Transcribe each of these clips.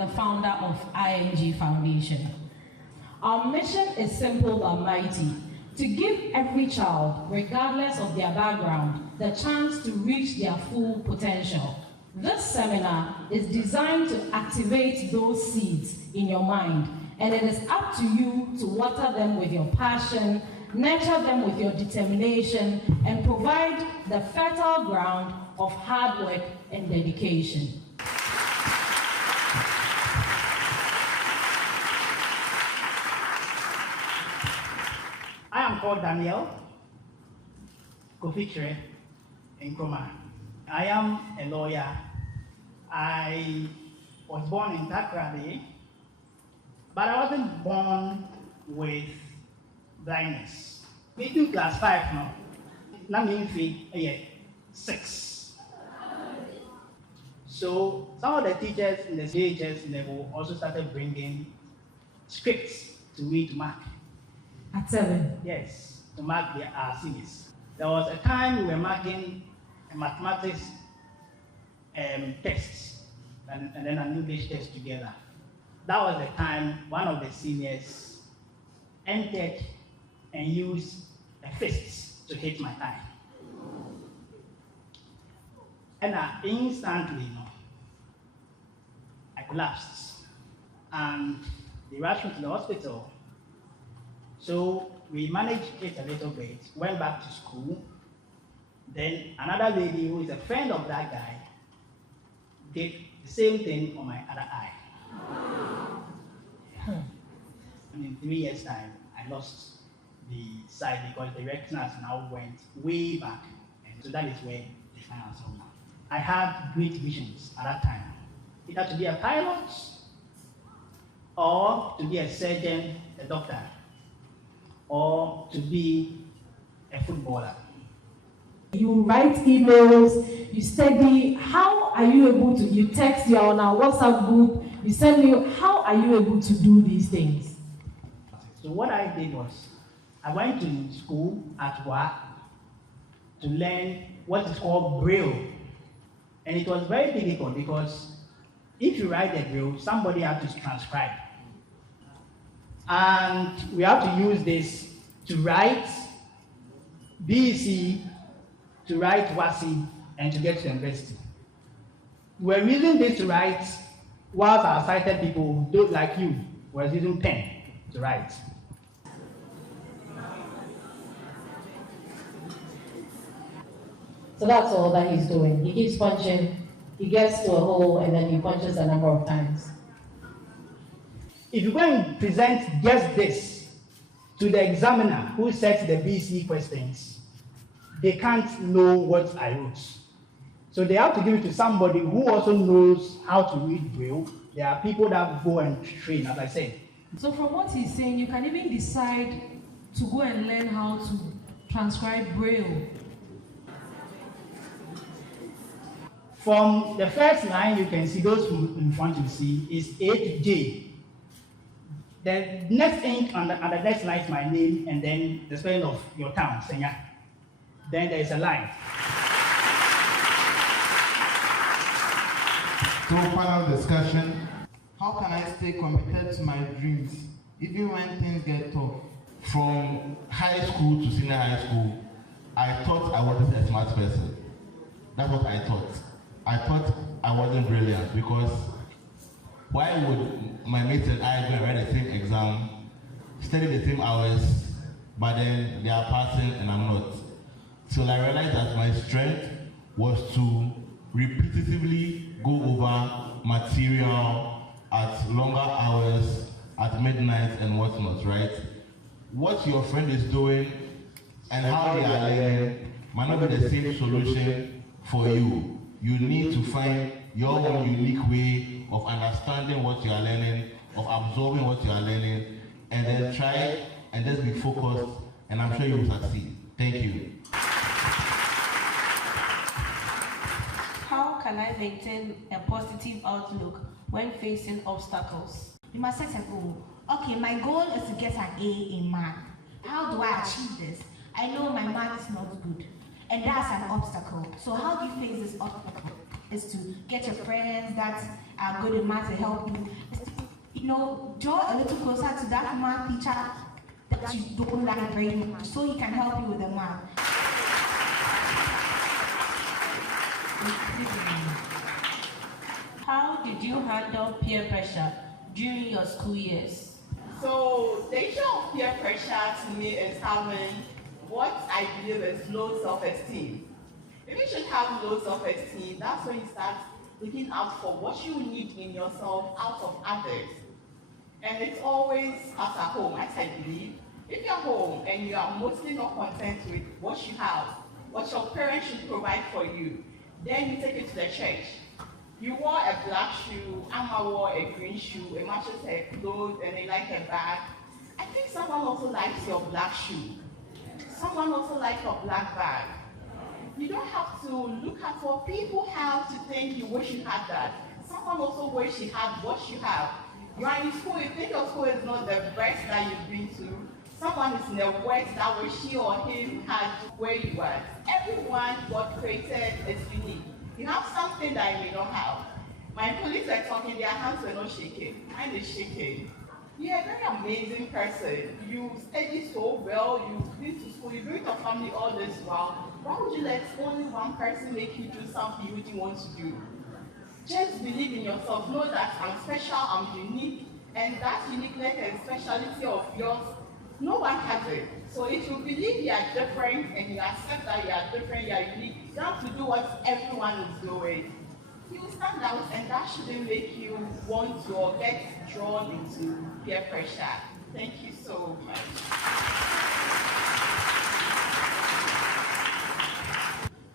the founder of ING Foundation. Our mission is simple but mighty: to give every child, regardless of their background, the chance to reach their full potential. This seminar is designed to activate those seeds in your mind, and it is up to you to water them with your passion, nurture them with your determination, and provide the fertile ground of hard work and dedication. I am called Daniel Kofichre Nkrumah. I am a lawyer. I was born in Takrady, but I wasn't born with blindness. Between class 5 now, that means 6. So some of the teachers in the JHS level also started bringing scripts to read to mark. At 7? Yes, to mark our seniors. There was a time we were marking a mathematics test and then an English test together. That was the time one of the seniors entered and used a fist to hit my eye. And instantly, I collapsed. And they rushed me to the hospital. So we managed it a little bit, went back to school. Then another lady who is a friend of that guy did the same thing on my other eye. And in 3 years' time, I lost the sight because the retinas now went way back. And so that is where they find us now. I had great visions at that time, either to be a pilot or to be a surgeon, a doctor, or to be a footballer. You write emails, you study. How are you able to, you text, you're on our WhatsApp group, you send me, how are you able to do these things? So what I did was, I went to school at work to learn what is called Braille. And it was very difficult because if you write the Braille, somebody has to transcribe. And we have to use this to write BECE, to write WASI, and to get to university. We're using this to write, whilst our sighted people, those like you, were using pen to write. So that's all that he's doing. He keeps punching, he gets to a hole, and then he punches a number of times. If you go and present just this to the examiner who sets the BECE questions, they can't know what I wrote. So they have to give it to somebody who also knows how to read Braille. There are people that go and train, as I said. So from what he's saying, you can even decide to go and learn how to transcribe Braille. From the first line, you can see those in front you see is A to J. The next ink on the next line is my name, and then the spelling of your town, Senya. Then there is a line. So final discussion. How can I stay committed to my dreams, even when things get tough? From high school to senior high school, I thought I wasn't a smart person. That's what I thought. I thought I wasn't brilliant because why would my mates and I go and write the same exam, study the same hours, but then they are passing and I'm not? So I realized that my strength was to repetitively go over material at longer hours, at midnight and whatnot, right? What your friend is doing and how they are learning might not be the same solution for you. You need to find your own unique way of understanding what you are learning, of absorbing what you are learning, and then try and just be focused, and I'm sure you will succeed. Thank you. How can I maintain a positive outlook when facing obstacles? You must set a goal. Okay, my goal is to get an A in math. How do I achieve this? I know my math is not good, and that's an obstacle. So how do you face this obstacle? is to get your friends that are good in math to help you. Is to, draw a little closer to that math teacher that you don't like very much, so he can help you with the math. How did you handle peer pressure during your school years? So the issue of peer pressure to me is having what I believe is low self-esteem. If you should have low self-esteem, that's when you start looking out for what you need in yourself out of others. And it's always at home, as I believe. If you're home and you are mostly not content with what you have, what your parents should provide for you, then you take it to the church. You wore a black shoe, Amma wore a green shoe, it matches her clothes, and they like a bag. I think someone also likes your black shoe. Someone also likes your black bag. You don't have to look at what people have to think you wish you had that. Someone also wish you had what you have. You are in school, you think your school is not the best that you've been to. Someone is in the West that wish she or him had where you were. Everyone God created is unique. You have something that you may not have. My colleagues are talking, their hands were not shaking. Mine is shaking. You're a very amazing person. You study so well, you've been to school, you do it for family all this while. Why would you let only one person make you do something you wouldn't want to do? Just believe in yourself. Know that I'm special, I'm unique, and that uniqueness and speciality of yours, no one has it. So if you believe you are different and you accept that you are different, you are unique, you don't have to do what everyone is doing. You will stand out, and that shouldn't make you want to or get drawn into peer pressure. Thank you so much.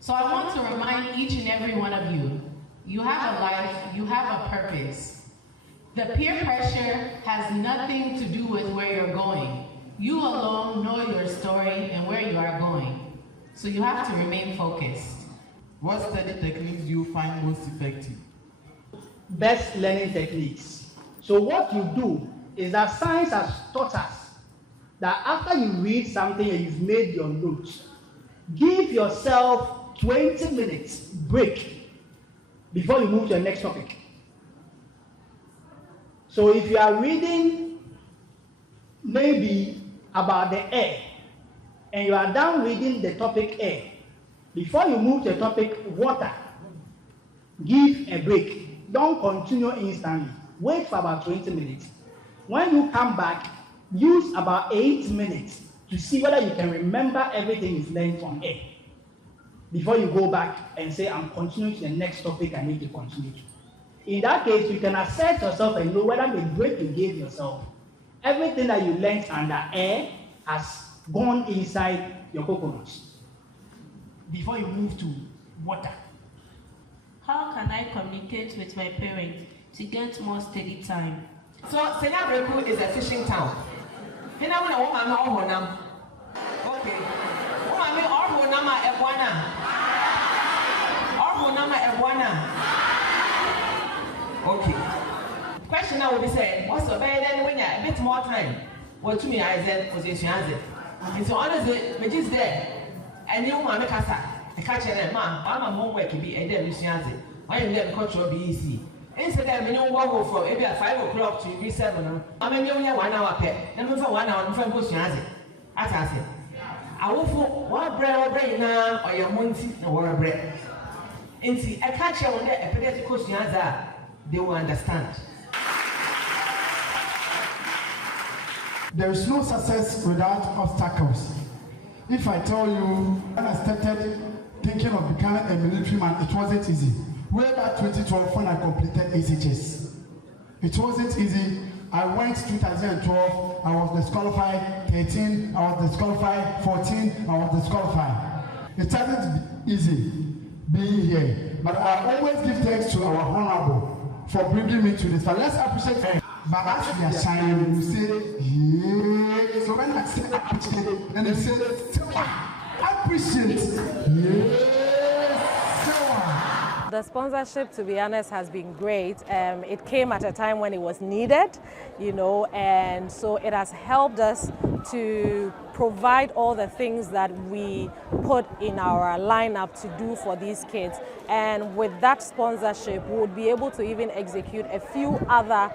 So I want to remind each and every one of you, you have a life, you have a purpose. The peer pressure has nothing to do with where you're going. You alone know your story and where you are going. So you have to remain focused. What study techniques do you find most effective? Best learning techniques. So what you do is that science has taught us that after you read something and you've made your notes, give yourself 20 minutes break before you move to the next topic. So if you are reading maybe about the air and you are done reading the topic air, before you move to the topic water, give a break. Don't continue instantly. Wait for about 20 minutes. When you come back, use about 8 minutes to see whether you can remember everything you've learned from air before you go back and say, I'm continuing to the next topic I need to continue to. In that case, you can assess yourself and know whether the break you gave yourself, everything that you learned under air has gone inside your coconuts before you move to water. How can I communicate with my parents to get more study time? So Senya Breku is a fishing town. You know when a woman or nam. Okay. Woman or nama ebwana. Or nama ebwana. Okay. Question now will be said, what's the better than when you a bit more time? What to me I said was you answer. And so honestly, which is there. And you want to casa. I catch a man, I'm a homework to be a dead Lucianzi. I am there because of BECE. Instead of me, walk from maybe at 5 o'clock to be 7. I mean, you only 1 hour pet. Never for 1 hour, from Lucianzi. As I said, I will for one bread or bread now, or your monty or a bread. And see, I catch you on that a pedagogic question they will understand. There is no success without obstacles. If I tell you, when I started thinking of becoming a military man, it wasn't easy. Way back 2012 when I completed ACHS. It wasn't easy. I went 2012, I was disqualified, 13, I was disqualified, 14, I was disqualified. It started easy being here. But I always give thanks to our honorable for bringing me to this. But let's appreciate him. But as we are shining, we say, yeah. So when I say appreciate, then they say, appreciate. Yes. The sponsorship, to be honest, has been great. It came at a time when it was needed, you know, and so it has helped us to provide all the things that we put in our lineup to do for these kids. And with that sponsorship, we would be able to even execute a few other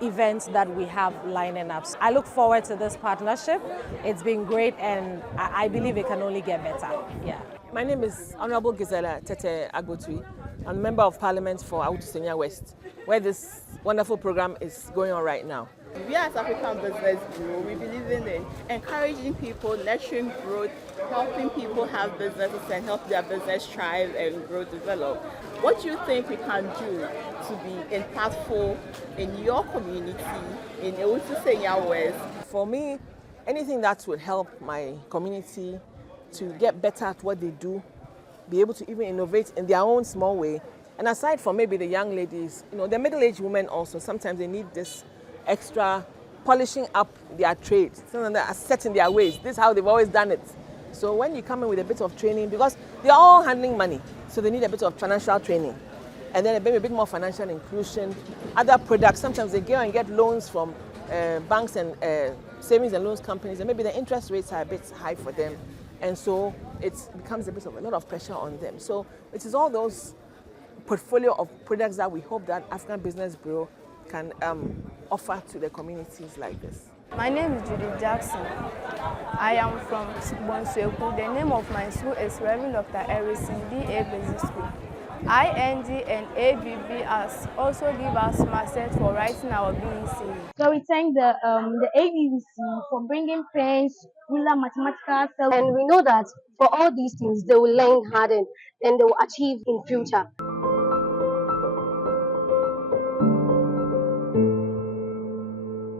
events that we have lining up. I look forward to this partnership. It's been great, and I believe it can only get better. Yeah. My name is Honorable Gisela Tete Agbotui. I'm a Member of Parliament for Awutu Senya West, where this wonderful program is going on right now. We as African Business Bureau, we believe in encouraging people, nurturing growth, helping people have businesses and help their business thrive and grow, develop. What do you think we can do to be impactful in your community, in Awutu Senya West? For me, anything that would help my community to get better at what they do, be able to even innovate in their own small way. And aside from maybe the young ladies, the middle-aged women also, sometimes they need this extra polishing up their trade. Sometimes they are set in their ways. This is how they've always done it. So when you come in with a bit of training, because they're all handling money, so they need a bit of financial training. And then maybe a bit more financial inclusion. Other products, sometimes they go and get loans from banks and savings and loans companies, and maybe the interest rates are a bit high for them. And so it becomes a lot of pressure on them. So it is all those portfolio of products that we hope that African Business Bureau can offer to the communities like this. My name is Judy Jackson. I am from Bonsueku. The name of my school is Reverend Dr. Erison D.A. Basic School. ING and ABB has also give us masters for writing our BECE. So we thank the ABBC for bringing pens, ruler, mathematical, and we know that for all these things they will learn hard and they will achieve in future.